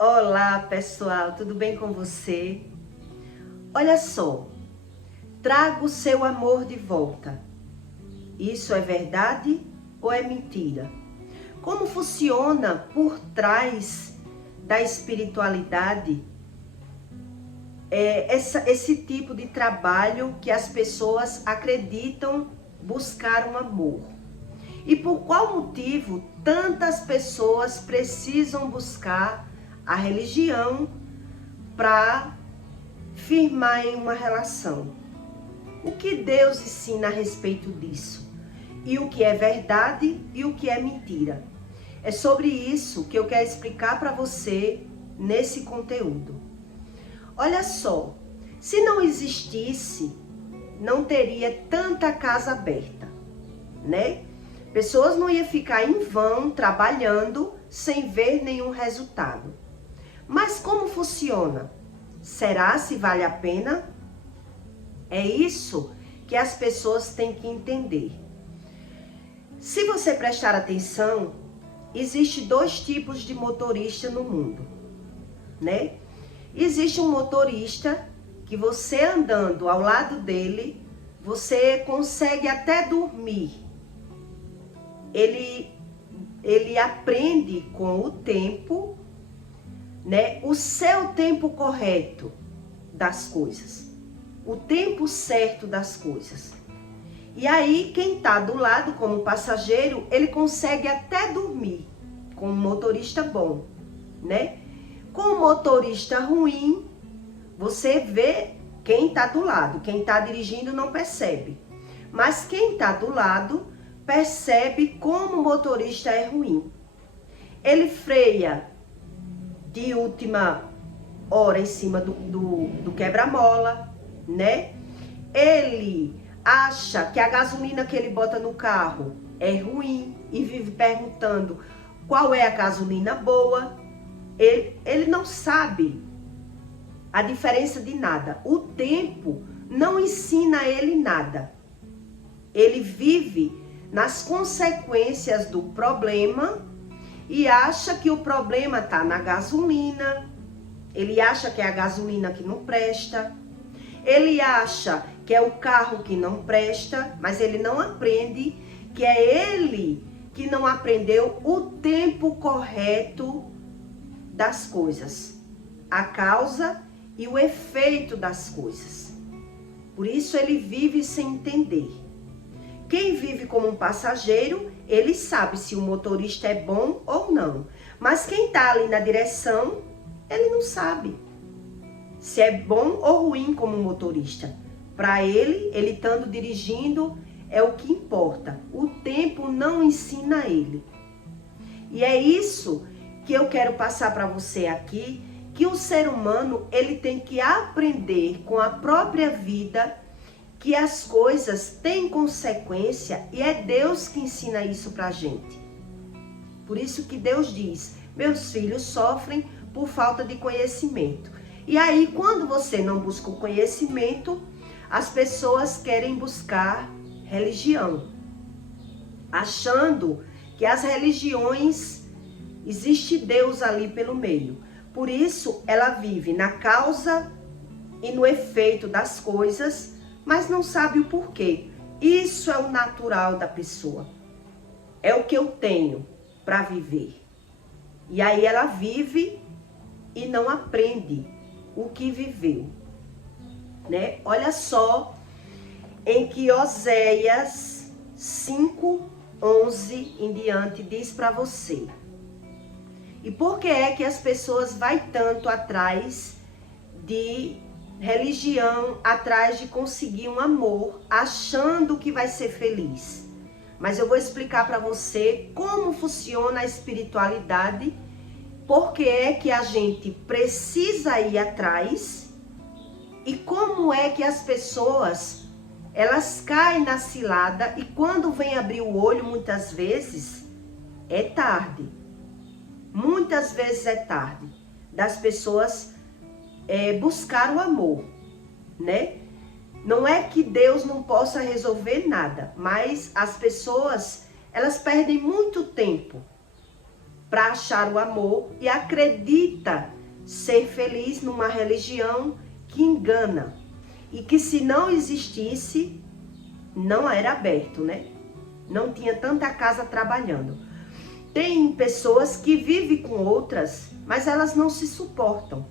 Olá pessoal, tudo bem com você? Olha só, traga o seu amor de volta. Isso é verdade ou é mentira? Como funciona por trás da espiritualidade esse tipo de trabalho que as pessoas acreditam buscar um amor? E por qual motivo tantas pessoas precisam buscar a religião para firmar em uma relação? O que Deus ensina a respeito disso? E o que é verdade e o que é mentira? É sobre isso que eu quero explicar para você nesse conteúdo. Olha só, se não existisse, não teria tanta casa aberta, né? Pessoas não iam ficar em vão trabalhando sem ver nenhum resultado. Mas como funciona? Será se vale a pena? É isso que as pessoas têm que entender. Se você prestar atenção, existe dois tipos de motorista no mundo, né? Existe um motorista que você andando ao lado dele, você consegue até dormir. Ele aprende com o tempo, né, o seu tempo correto das coisas, o tempo certo das coisas. E aí, quem está do lado como passageiro, ele consegue até dormir com um motorista bom, né? Com um motorista ruim, você vê quem está do lado, quem está dirigindo não percebe. Mas quem está do lado percebe como o motorista é ruim. Ele freia de última hora em cima do quebra-mola, né? Ele acha que a gasolina que ele bota no carro é ruim e vive perguntando qual é a gasolina boa. Ele não sabe a diferença de nada. O tempo não ensina a ele nada. Ele vive nas consequências do problema e acha que o problema está na gasolina. Ele acha que é a gasolina que não presta. Ele acha que é o carro que não presta, mas ele não aprende que é ele que não aprendeu o tempo correto das coisas, a causa e o efeito das coisas. Por isso ele vive sem entender. Quem vive como um passageiro, ele sabe se o motorista é bom ou não. Mas quem está ali na direção, ele não sabe se é bom ou ruim como motorista. Para ele estando dirigindo, é o que importa. O tempo não ensina ele. E é isso que eu quero passar para você aqui, que o ser humano, ele tem que aprender com a própria vida que as coisas têm consequência e é Deus que ensina isso pra gente. Por isso que Deus diz, meus filhos sofrem por falta de conhecimento. E aí, quando você não busca o conhecimento, as pessoas querem buscar religião, achando que as religiões, existe Deus ali pelo meio. Por isso, ela vive na causa e no efeito das coisas, mas não sabe o porquê. Isso é o natural da pessoa. É o que eu tenho para viver. E aí ela vive e não aprende o que viveu, né? Olha só em que Oséias 5:11 em diante diz para você. E por que é que as pessoas vai tanto atrás de religião, atrás de conseguir um amor, achando que vai ser feliz? Mas eu vou explicar para você como funciona a espiritualidade, porque é que a gente precisa ir atrás e como é que as pessoas, elas caem na cilada e quando vem abrir o olho, muitas vezes, é tarde. Muitas vezes é tarde das pessoas buscar o amor, né? Não é que Deus não possa resolver nada, mas as pessoas, elas perdem muito tempo para achar o amor e acredita ser feliz numa religião que engana e que, se não existisse, não era aberto, né? Não tinha tanta casa trabalhando. Tem pessoas que vivem com outras, mas elas não se suportam.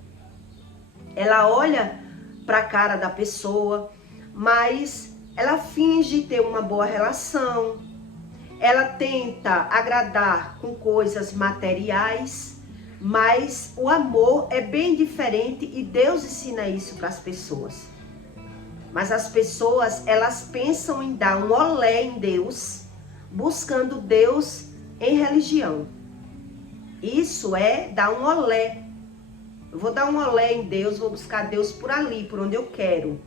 Ela olha para a cara da pessoa, mas ela finge ter uma boa relação. Ela tenta agradar com coisas materiais, mas o amor é bem diferente e Deus ensina isso para as pessoas. Mas as pessoas, elas pensam em dar um olé em Deus, buscando Deus em religião. Isso é dar um olé. Eu vou dar um olé em Deus, vou buscar Deus por ali, por onde eu quero.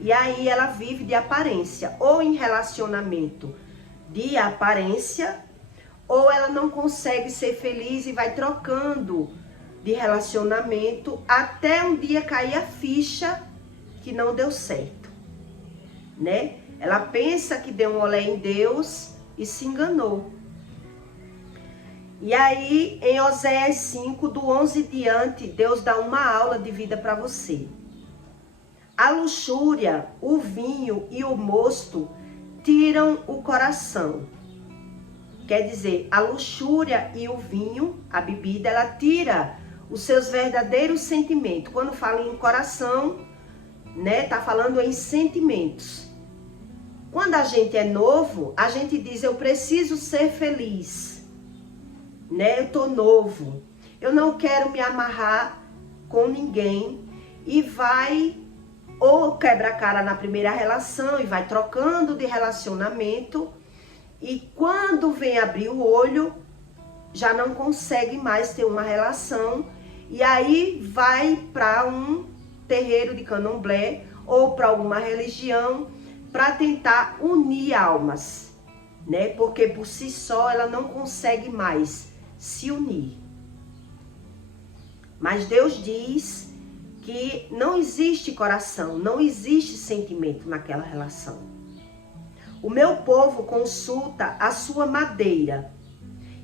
E aí ela vive de aparência, ou em relacionamento de aparência, ou ela não consegue ser feliz e vai trocando de relacionamento até um dia cair a ficha que não deu certo, né? Ela pensa que deu um olé em Deus e se enganou. E aí, em Oséias 5, do 11 em diante, Deus dá uma aula de vida para você. A luxúria, o vinho e o mosto tiram o coração. Quer dizer, a luxúria e o vinho, a bebida, ela tira os seus verdadeiros sentimentos. Quando fala em coração, né, tá falando em sentimentos. Quando a gente é novo, a gente diz, eu preciso ser feliz, né? Eu tô novo, eu não quero me amarrar com ninguém, e vai ou quebra a cara na primeira relação e vai trocando de relacionamento, e quando vem abrir o olho, já não consegue mais ter uma relação, e aí vai para um terreiro de candomblé ou para alguma religião para tentar unir almas, né? Porque por si só ela não consegue mais se unir. Mas Deus diz que não existe coração, não existe sentimento naquela relação. O meu povo consulta a sua madeira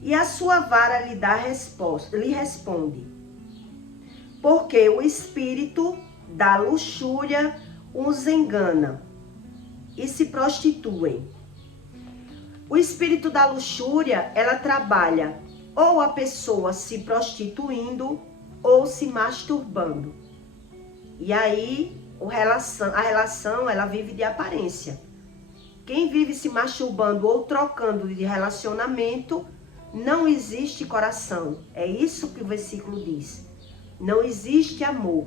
e a sua vara lhe dá resposta, lhe responde. Porque o espírito da luxúria os engana e se prostituem. O espírito da luxúria, ela trabalha ou a pessoa se prostituindo ou se masturbando. E aí a relação ela vive de aparência. Quem vive se masturbando ou trocando de relacionamento, não existe coração. É isso que o versículo diz. Não existe amor.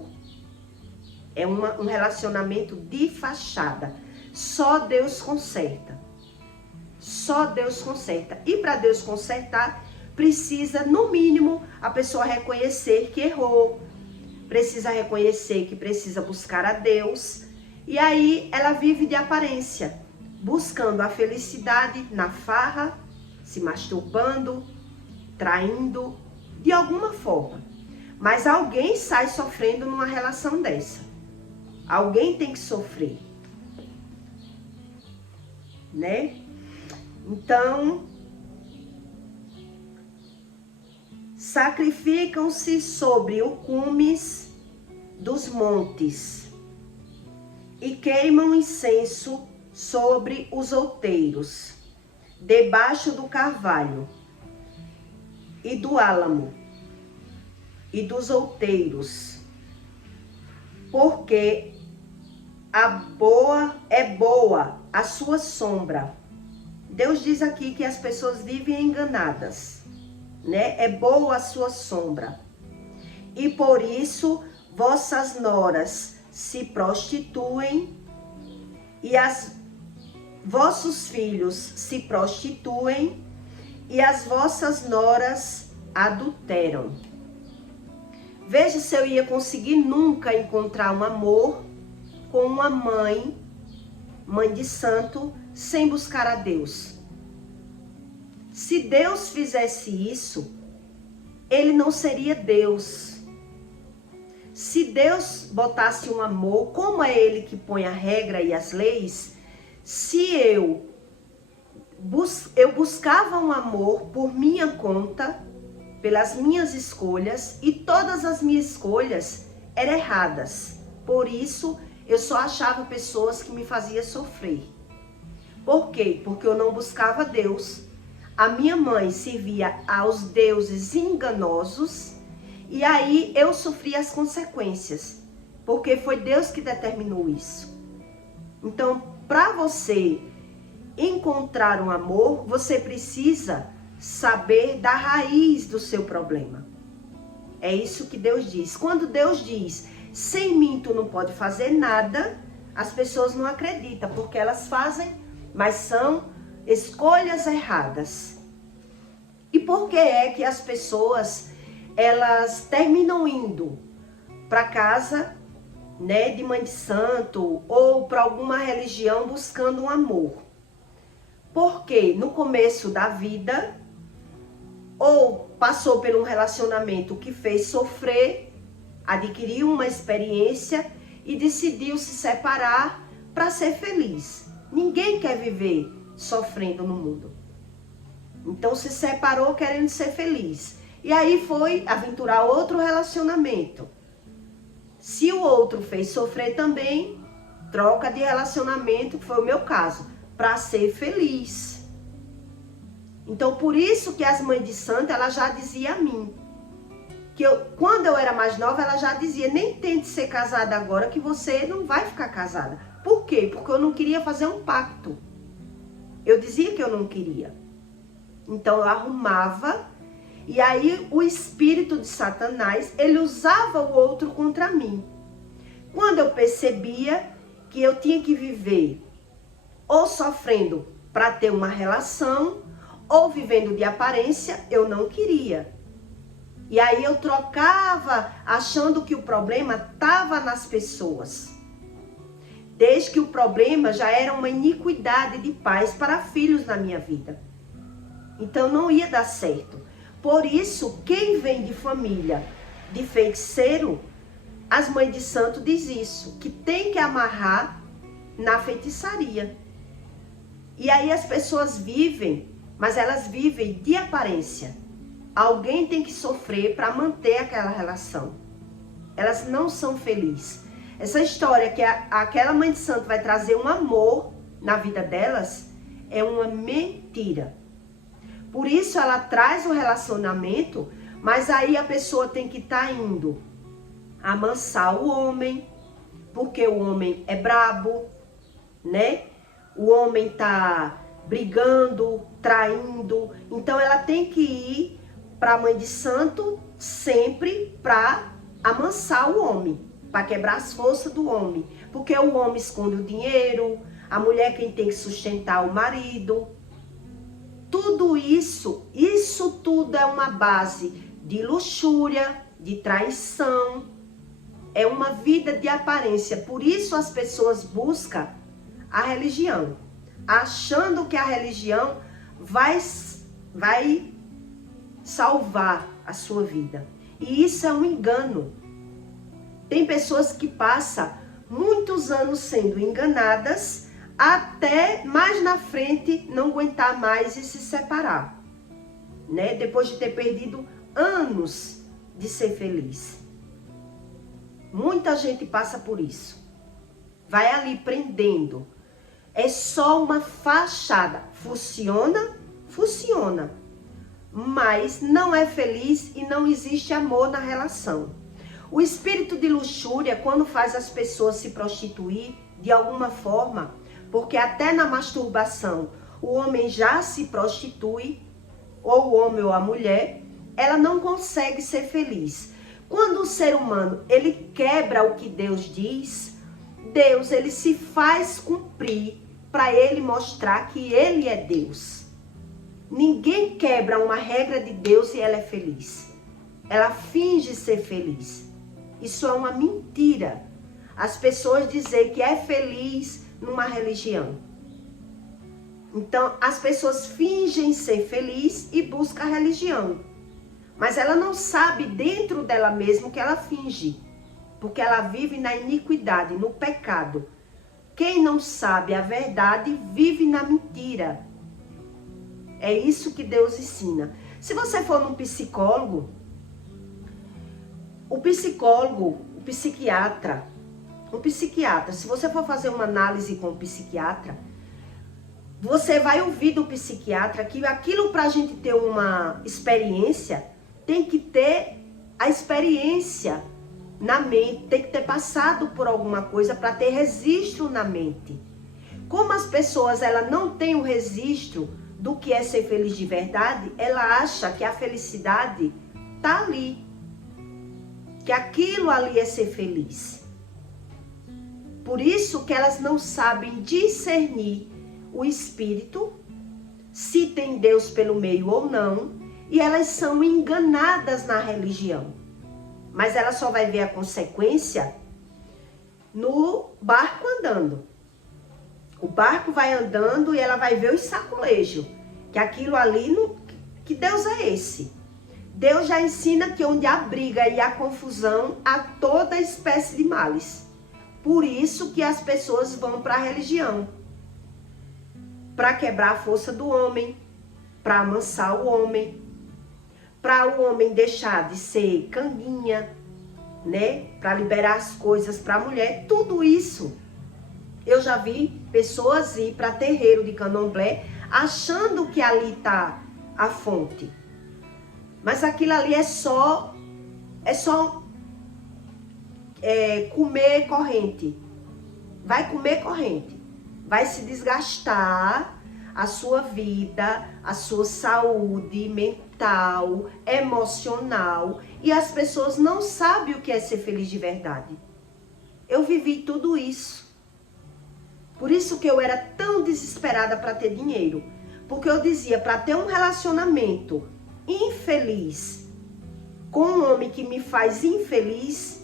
É um relacionamento de fachada. Só Deus conserta. Só Deus conserta. E para Deus consertar, precisa, no mínimo, a pessoa reconhecer que errou. Precisa reconhecer que precisa buscar a Deus. E aí ela vive de aparência, buscando a felicidade na farra, se masturbando, traindo, de alguma forma. Mas alguém sai sofrendo numa relação dessa. Alguém tem que sofrer, né? Então, sacrificam-se sobre o cumes dos montes e queimam incenso sobre os outeiros, debaixo do carvalho e do álamo e dos outeiros, porque é boa a sua sombra. Deus diz aqui que as pessoas vivem enganadas, né? É boa a sua sombra. E por isso vossas noras se prostituem e vossos filhos se prostituem e as vossas noras adulteram. Veja se eu ia conseguir nunca encontrar um amor com uma mãe de santo, sem buscar a Deus. Se Deus fizesse isso, ele não seria Deus. Se Deus botasse um amor, como é ele que põe a regra e as leis, se eu buscava um amor por minha conta, pelas minhas escolhas e todas as minhas escolhas eram erradas. Por isso, eu só achava pessoas que me faziam sofrer. Por quê? Porque eu não buscava Deus. A minha mãe servia aos deuses enganosos e aí eu sofri as consequências, porque foi Deus que determinou isso. Então, para você encontrar um amor, você precisa saber da raiz do seu problema. É isso que Deus diz. Quando Deus diz, sem mim tu não pode fazer nada, as pessoas não acreditam, porque elas fazem, mas são escolhas erradas. E por que é que as pessoas, elas terminam indo para casa, né, de mãe de santo ou para alguma religião buscando um amor? Porque no começo da vida, ou passou por um relacionamento que fez sofrer, adquiriu uma experiência e decidiu se separar para ser feliz. Ninguém quer viver sofrendo no mundo. Então se separou querendo ser feliz. E aí foi aventurar outro relacionamento. Se o outro fez sofrer também, troca de relacionamento, que foi o meu caso, para ser feliz. Então por isso que as mães de santo, ela já dizia a mim, que quando eu era mais nova, ela já dizia, nem tente ser casada agora que você não vai ficar casada. Por quê? Porque eu não queria fazer um pacto. Eu dizia que eu não queria. Então eu arrumava, e aí o espírito de Satanás, ele usava o outro contra mim. Quando eu percebia que eu tinha que viver ou sofrendo para ter uma relação, ou vivendo de aparência, eu não queria. E aí eu trocava, achando que o problema estava nas pessoas. Desde que o problema já era uma iniquidade de pais para filhos na minha vida. Então não ia dar certo. Por isso, quem vem de família de feiticeiro, as mães de santo diz isso, que tem que amarrar na feitiçaria. E aí as pessoas vivem, mas elas vivem de aparência. Alguém tem que sofrer para manter aquela relação. Elas não são felizes. Essa história que aquela mãe de santo vai trazer um amor na vida delas é uma mentira. Por isso ela traz o relacionamento, mas aí a pessoa tem que estar indo amansar o homem, porque o homem é brabo, né? O homem tá brigando, traindo. Então ela tem que ir para a mãe de santo sempre para amansar o homem, para quebrar as forças do homem. Porque o homem esconde o dinheiro, a mulher quem tem que sustentar o marido. Tudo isso tudo é uma base de luxúria, de traição. É uma vida de aparência. Por isso as pessoas buscam a religião, achando que a religião vai salvar a sua vida. E isso é um engano. Tem pessoas que passam muitos anos sendo enganadas até mais na frente não aguentar mais e se separar, né? Depois de ter perdido anos de ser feliz. Muita gente passa por isso. Vai ali prendendo. É só uma fachada. Funciona? Funciona. Mas não é feliz e não existe amor na relação. O espírito de luxúria, quando faz as pessoas se prostituir de alguma forma, porque até na masturbação o homem já se prostitui, ou o homem ou a mulher, ela não consegue ser feliz. Quando o ser humano, ele quebra o que Deus diz, Deus, ele se faz cumprir para ele mostrar que ele é Deus. Ninguém quebra uma regra de Deus e ela é feliz. Ela finge ser feliz. Isso é uma mentira. As pessoas dizem que é feliz numa religião. Então, as pessoas fingem ser feliz e buscam a religião. Mas ela não sabe dentro dela mesma que ela finge. Porque ela vive na iniquidade, no pecado. Quem não sabe a verdade vive na mentira. É isso que Deus ensina. Se você for num psicólogo, o psiquiatra, se você for fazer uma análise com o psiquiatra, você vai ouvir do psiquiatra que aquilo para a gente ter uma experiência, tem que ter a experiência na mente, tem que ter passado por alguma coisa para ter registro na mente. Como as pessoas ela não têm o registro do que é ser feliz de verdade, ela acha que a felicidade tá ali, que aquilo ali é ser feliz. Por isso que elas não sabem discernir o espírito, se tem Deus pelo meio ou não, e elas são enganadas na religião. Mas ela só vai ver a consequência no barco andando. O barco vai andando e ela vai ver os sacolejos, que aquilo ali, que Deus é esse? Deus já ensina que onde há briga e há confusão, há toda espécie de males. Por isso que as pessoas vão para a religião. Para quebrar a força do homem, para amansar o homem, para o homem deixar de ser canguinha, né? Para liberar as coisas para a mulher, tudo isso. Eu já vi pessoas ir para terreiro de candomblé achando que ali está a fonte. Mas aquilo ali é só comer corrente. Vai comer corrente. Vai se desgastar a sua vida, a sua saúde mental, emocional. E as pessoas não sabem o que é ser feliz de verdade. Eu vivi tudo isso. Por isso que eu era tão desesperada para ter dinheiro. Porque eu dizia, para ter um relacionamento infeliz com um homem que me faz infeliz,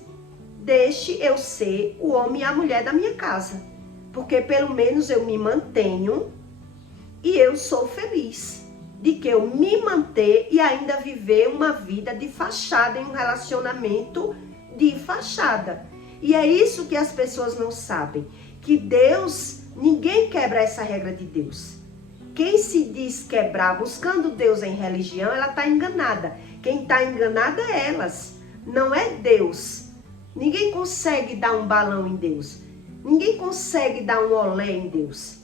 deixe eu ser o homem e a mulher da minha casa. Porque pelo menos eu me mantenho e eu sou feliz de que eu me manter e ainda viver uma vida de fachada em um relacionamento de fachada. E é isso que as pessoas não sabem, que Deus, ninguém quebra essa regra de Deus. Quem se diz quebrar buscando Deus em religião, ela está enganada. Quem está enganada é elas, não é Deus. Ninguém consegue dar um balão em Deus. Ninguém consegue dar um olé em Deus.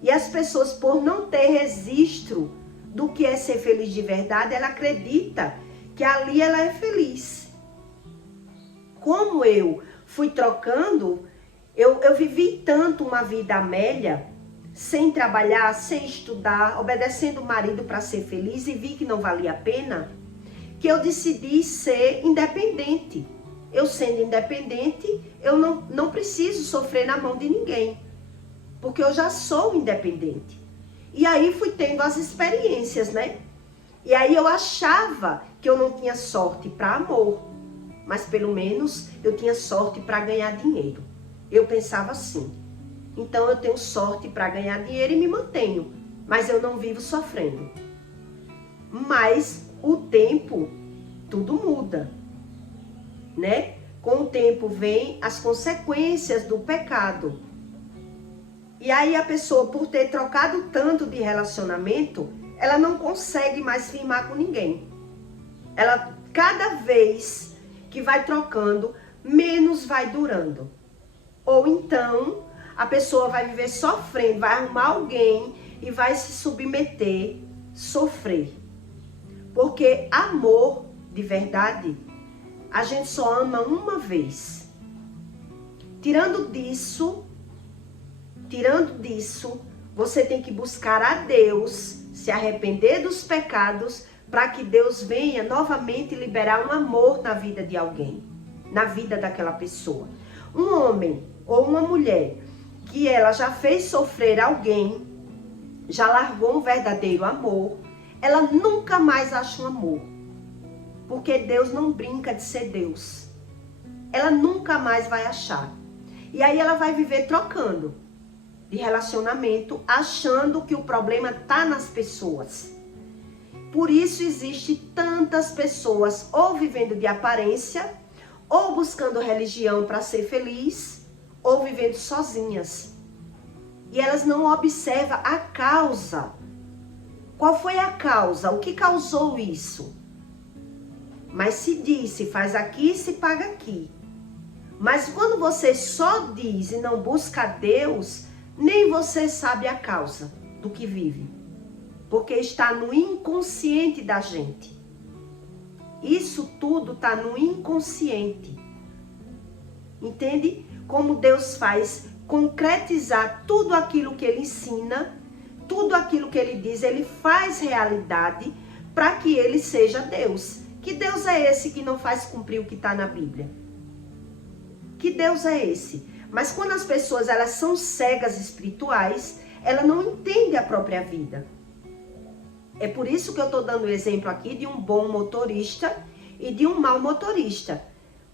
E as pessoas, por não ter registro do que é ser feliz de verdade, ela acredita que ali ela é feliz. Como eu fui trocando, eu vivi tanto uma vida amélia, sem trabalhar, sem estudar, obedecendo o marido para ser feliz, e vi que não valia a pena, que eu decidi ser independente. Eu sendo independente, eu não preciso sofrer na mão de ninguém, porque eu já sou independente. E aí fui tendo as experiências, né? E aí eu achava que eu não tinha sorte para amor, mas pelo menos eu tinha sorte para ganhar dinheiro. Eu pensava assim. Então eu tenho sorte para ganhar dinheiro e me mantenho, mas eu não vivo sofrendo. Mas o tempo, tudo muda, né? Com o tempo vem as consequências do pecado. E aí a pessoa, por ter trocado tanto de relacionamento, ela não consegue mais firmar com ninguém. Ela, cada vez que vai trocando, menos vai durando. Ou então, a pessoa vai viver sofrendo, vai arrumar alguém e vai se submeter, sofrer. Porque amor de verdade, a gente só ama uma vez. Tirando disso, você tem que buscar a Deus, se arrepender dos pecados, para que Deus venha novamente liberar um amor na vida de alguém, na vida daquela pessoa. Um homem ou uma mulher que ela já fez sofrer alguém, já largou um verdadeiro amor, ela nunca mais acha um amor. Porque Deus não brinca de ser Deus. Ela nunca mais vai achar. E aí ela vai viver trocando de relacionamento, achando que o problema está nas pessoas. Por isso existe tantas pessoas ou vivendo de aparência, ou buscando religião para ser feliz, ou vivendo sozinhas. E elas não observam a causa. Qual foi a causa? O que causou isso? Mas se diz, se faz aqui, se paga aqui. Mas quando você só diz e não busca Deus, nem você sabe a causa do que vive. Porque está no inconsciente da gente. Isso tudo está no inconsciente. Entende? Como Deus faz concretizar tudo aquilo que Ele ensina, tudo aquilo que Ele diz, Ele faz realidade para que Ele seja Deus. Que Deus é esse que não faz cumprir o que está na Bíblia? Que Deus é esse? Mas quando as pessoas elas são cegas espirituais, ela não entende a própria vida. É por isso que eu estou dando o exemplo aqui de um bom motorista e de um mau motorista.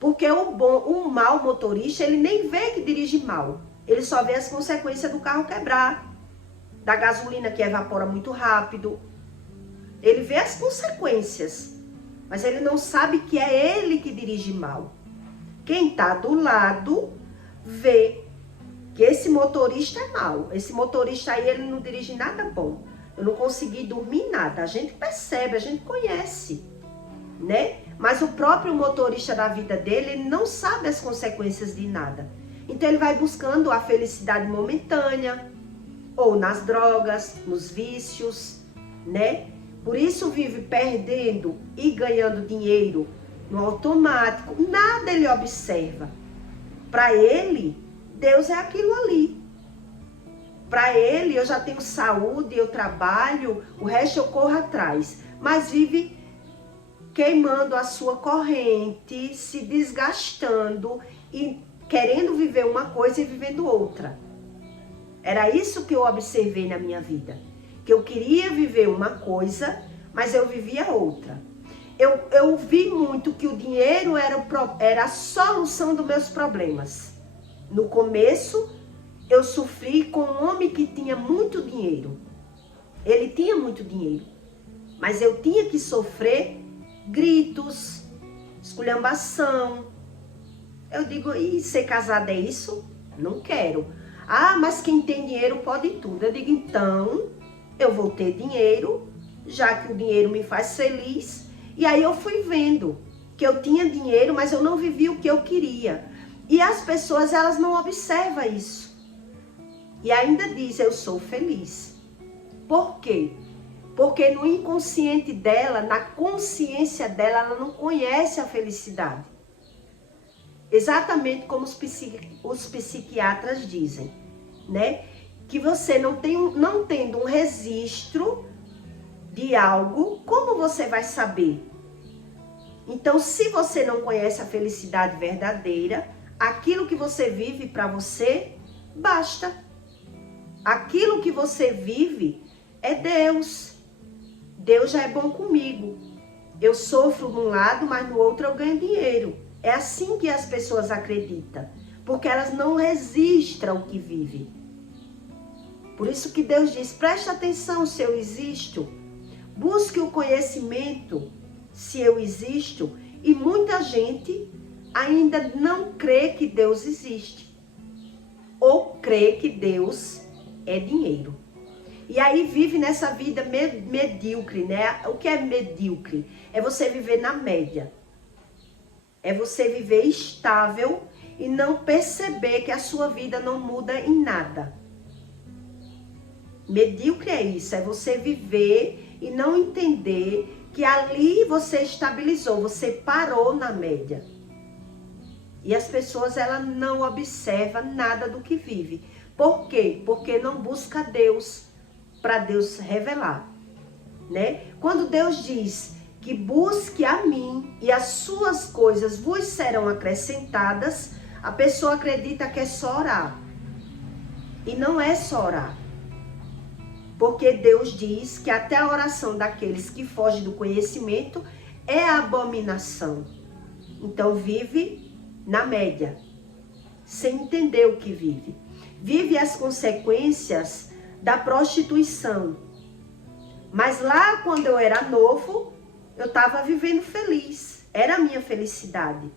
Porque o mau motorista, ele nem vê que dirige mal. Ele só vê as consequências do carro quebrar, da gasolina que evapora muito rápido. Ele vê as consequências, mas ele não sabe que é ele que dirige mal. Quem está do lado vê que esse motorista é mau. Esse motorista aí, ele não dirige nada bom. Eu não consegui dormir nada. A gente percebe, a gente conhece, né? Mas o próprio motorista da vida dele, ele não sabe as consequências de nada. Então ele vai buscando a felicidade momentânea, ou nas drogas, nos vícios, né? Por isso vive perdendo e ganhando dinheiro no automático. Nada ele observa. Para ele, Deus é aquilo ali. Para ele, eu já tenho saúde, eu trabalho, o resto eu corro atrás. Mas vive queimando a sua corrente, se desgastando e querendo viver uma coisa e vivendo outra. Era isso que eu observei na minha vida. Que eu queria viver uma coisa, mas eu vivia outra. Eu vi muito que o dinheiro era a solução dos meus problemas. No começo, eu sofri com um homem que tinha muito dinheiro. Ele tinha muito dinheiro. Mas eu tinha que sofrer gritos, esculhambação. Eu digo, e ser casada é isso? Não quero. Ah, mas quem tem dinheiro pode tudo. Eu digo, então, eu vou ter dinheiro, já que o dinheiro me faz feliz. E aí eu fui vendo que eu tinha dinheiro, mas eu não vivia o que eu queria. E as pessoas, elas não observam isso. E ainda diz, eu sou feliz. Por quê? Porque no inconsciente dela, na consciência dela, ela não conhece a felicidade. Exatamente como os psiquiatras dizem, né? Que você não tendo um registro de algo, como você vai saber? Então, se você não conhece a felicidade verdadeira, aquilo que você vive para você, basta. Aquilo que você vive é Deus. Deus já é bom comigo. Eu sofro de um lado, mas no outro eu ganho dinheiro. É assim que as pessoas acreditam, porque elas não registram o que vivem. Por isso que Deus diz, preste atenção se eu existo, busque o conhecimento se eu existo, e muita gente ainda não crê que Deus existe, ou crê que Deus é dinheiro. E aí vive nessa vida medíocre, né? O que é medíocre? É você viver na média. É você viver estável e não perceber que a sua vida não muda em nada. Medíocre é isso, é você viver e não entender que ali você estabilizou, você parou na média. E as pessoas, elas não observam nada do que vive. Por quê? Porque não busca Deus, para Deus revelar, né? Quando Deus diz que busque a mim e as suas coisas vos serão acrescentadas, a pessoa acredita que é só orar. E não é só orar. Porque Deus diz que até a oração daqueles que fogem do conhecimento é abominação. Então vive na média, sem entender o que vive. Vive as consequências da prostituição. Mas lá quando eu era novo, eu estava vivendo feliz. Era a minha felicidade,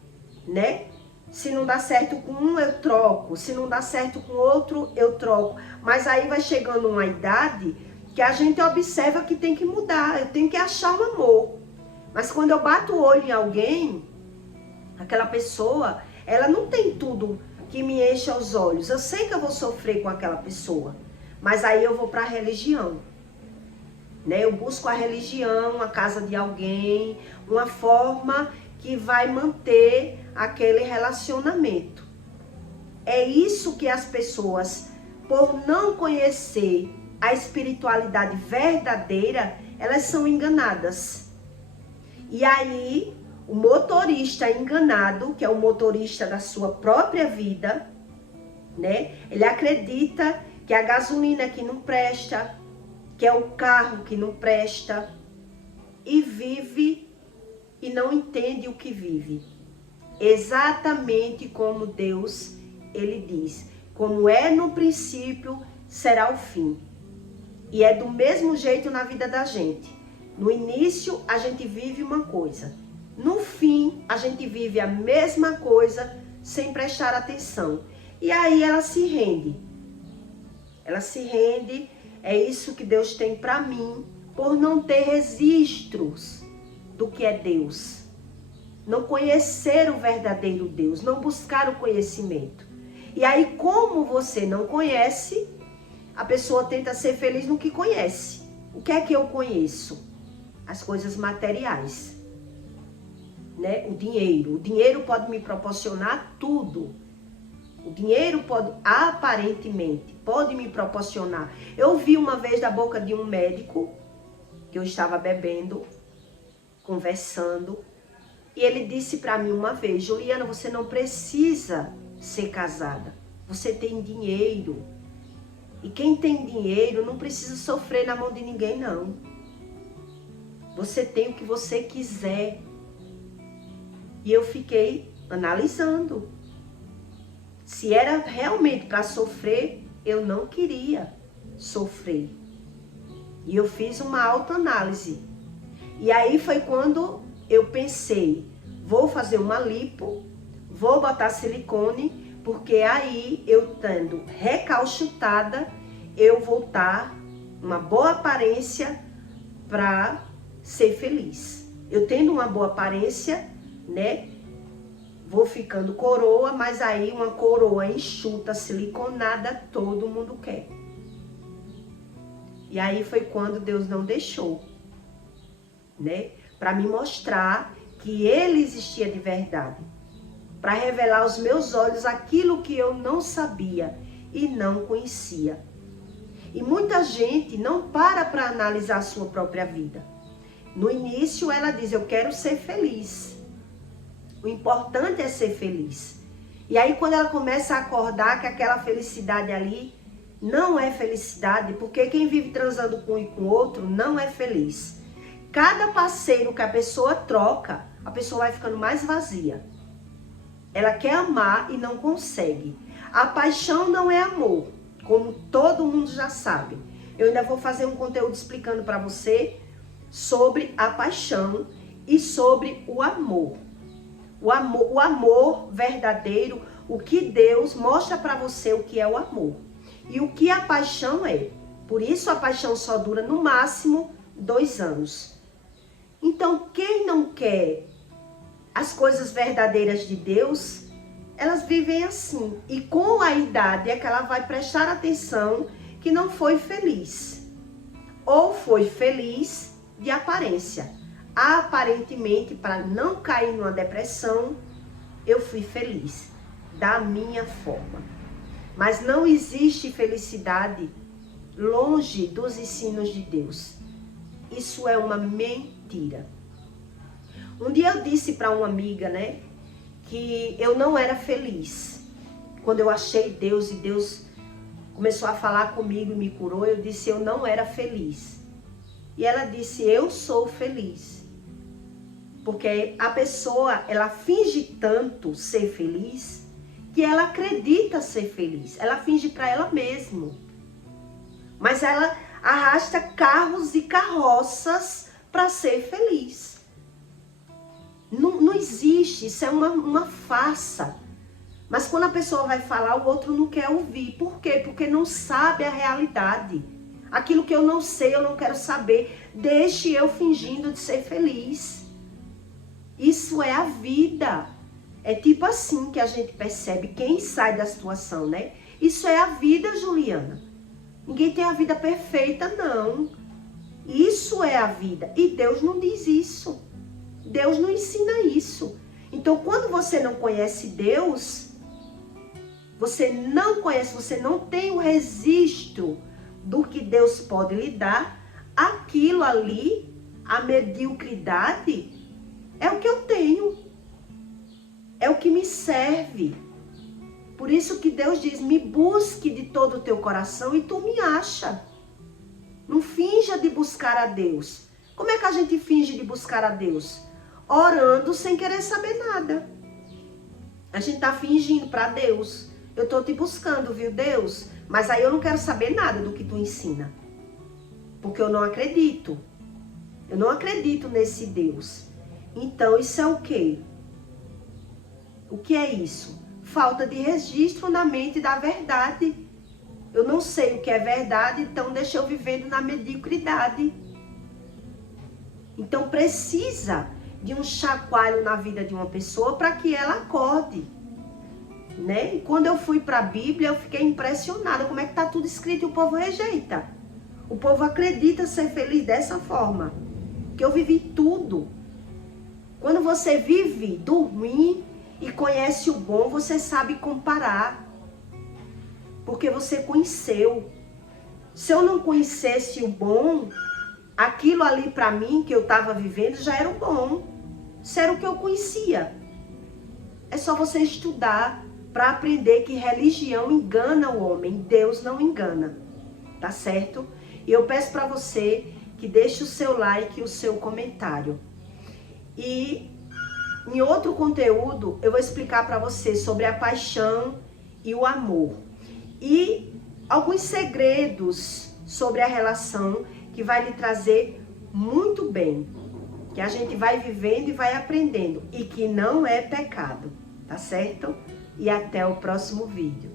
né? Se não dá certo com um, eu troco. Se não dá certo com outro, eu troco. Mas aí vai chegando uma idade que a gente observa que tem que mudar, eu tenho que achar um amor. Mas quando eu bato o olho em alguém, aquela pessoa, ela não tem tudo que me encha os olhos. Eu sei que eu vou sofrer com aquela pessoa, mas aí eu vou para a religião. Né? Eu busco a religião, a casa de alguém, uma forma que vai manter aquele relacionamento. É isso que as pessoas, por não conhecer a espiritualidade verdadeira, elas são enganadas. E aí, o motorista enganado, que é o motorista da sua própria vida, né? Ele acredita que a gasolina que não presta, que é o carro que não presta, e vive e não entende o que vive. Exatamente como Deus, ele diz, como é no princípio, será o fim. E é do mesmo jeito na vida da gente. No início, a gente vive uma coisa. No fim, a gente vive a mesma coisa sem prestar atenção. E aí ela se rende. Ela se rende. É isso que Deus tem para mim, por não ter registros do que é Deus. Não conhecer o verdadeiro Deus, não buscar o conhecimento. E aí, como você não conhece, a pessoa tenta ser feliz no que conhece. O que é que eu conheço? As coisas materiais. Né? O dinheiro. O dinheiro pode me proporcionar tudo. O dinheiro pode, aparentemente, pode me proporcionar. Eu vi uma vez da boca de um médico, que eu estava bebendo, conversando, e ele disse para mim uma vez, Juliana, você não precisa ser casada. Você tem dinheiro. E quem tem dinheiro não precisa sofrer na mão de ninguém, não. Você tem o que você quiser. E eu fiquei analisando. Se era realmente para sofrer, eu não queria sofrer. E eu fiz uma autoanálise. E aí foi quando eu pensei, vou fazer uma lipo, vou botar silicone, porque aí eu estando recalchutada, eu vou estar uma boa aparência para ser feliz. Eu tendo uma boa aparência, né? Vou ficando coroa, mas aí uma coroa enxuta, siliconada, todo mundo quer. E aí foi quando Deus não deixou, né? Para me mostrar que Ele existia de verdade. Para revelar aos meus olhos aquilo que eu não sabia e não conhecia. E muita gente não para analisar a sua própria vida. No início ela diz, eu quero ser feliz. O importante é ser feliz. E aí quando ela começa a acordar que aquela felicidade ali não é felicidade, porque quem vive transando com um e com outro não é feliz. Cada parceiro que a pessoa troca, a pessoa vai ficando mais vazia. Ela quer amar e não consegue. A paixão não é amor, como todo mundo já sabe. Eu ainda vou fazer um conteúdo explicando para você sobre a paixão e sobre o amor. O amor verdadeiro, o que Deus mostra para você o que é o amor. E o que a paixão é. Por isso a paixão só dura no máximo 2 anos. Então quem não quer as coisas verdadeiras de Deus, elas vivem assim. E com a idade é que ela vai prestar atenção que não foi feliz. Ou foi feliz de aparência. Aparentemente, para não cair numa depressão, eu fui feliz da minha forma. Mas não existe felicidade longe dos ensinos de Deus. Isso é uma mentira. Um dia eu disse para uma amiga, né, que eu não era feliz. Quando eu achei Deus e Deus começou a falar comigo e me curou, eu disse eu não era feliz. E ela disse, eu sou feliz. Porque a pessoa, ela finge tanto ser feliz, que ela acredita ser feliz. Ela finge para ela mesma. Mas ela arrasta carros e carroças para ser feliz. Não existe, isso é uma farsa. Mas quando a pessoa vai falar, o outro não quer ouvir. Por quê? Porque não sabe a realidade. Aquilo que eu não sei, eu não quero saber. Deixe eu fingindo de ser feliz. Isso é a vida. É tipo assim que a gente percebe quem sai da situação, né? Isso é a vida, Juliana. Ninguém tem a vida perfeita, não. Isso é a vida. E Deus não diz isso. Deus não ensina isso. Então, quando você não conhece Deus, você não tem o registro do que Deus pode lhe dar, aquilo ali, a mediocridade, é o que eu tenho. É o que me serve. Por isso que Deus diz, me busque de todo o teu coração e tu me acha. Não finja de buscar a Deus. Como é que a gente finge de buscar a Deus? Orando sem querer saber nada. A gente tá fingindo para Deus. Eu tô te buscando, viu, Deus? Mas aí eu não quero saber nada do que tu ensina. Porque eu não acredito. Eu não acredito nesse Deus. Então isso é o quê? O que é isso? Falta de registro na mente da verdade. Eu não sei o que é verdade, então deixa eu vivendo na mediocridade. Então precisa de um chacoalho na vida de uma pessoa para que ela acorde. Né? E quando eu fui para a Bíblia, eu fiquei impressionada como é que está tudo escrito e o povo rejeita. O povo acredita ser feliz dessa forma. Que eu vivi tudo. Quando você vive do ruim e conhece o bom, você sabe comparar. Porque você conheceu. Se eu não conhecesse o bom, aquilo ali para mim que eu estava vivendo já era o bom. Isso era o que eu conhecia. É só você estudar para aprender que religião engana o homem, Deus não engana, tá certo? E eu peço para você que deixe o seu like e o seu comentário. E em outro conteúdo eu vou explicar para você sobre a paixão e o amor. E alguns segredos sobre a relação que vai lhe trazer muito bem. Que a gente vai vivendo e vai aprendendo. E que não é pecado, tá certo? E até o próximo vídeo.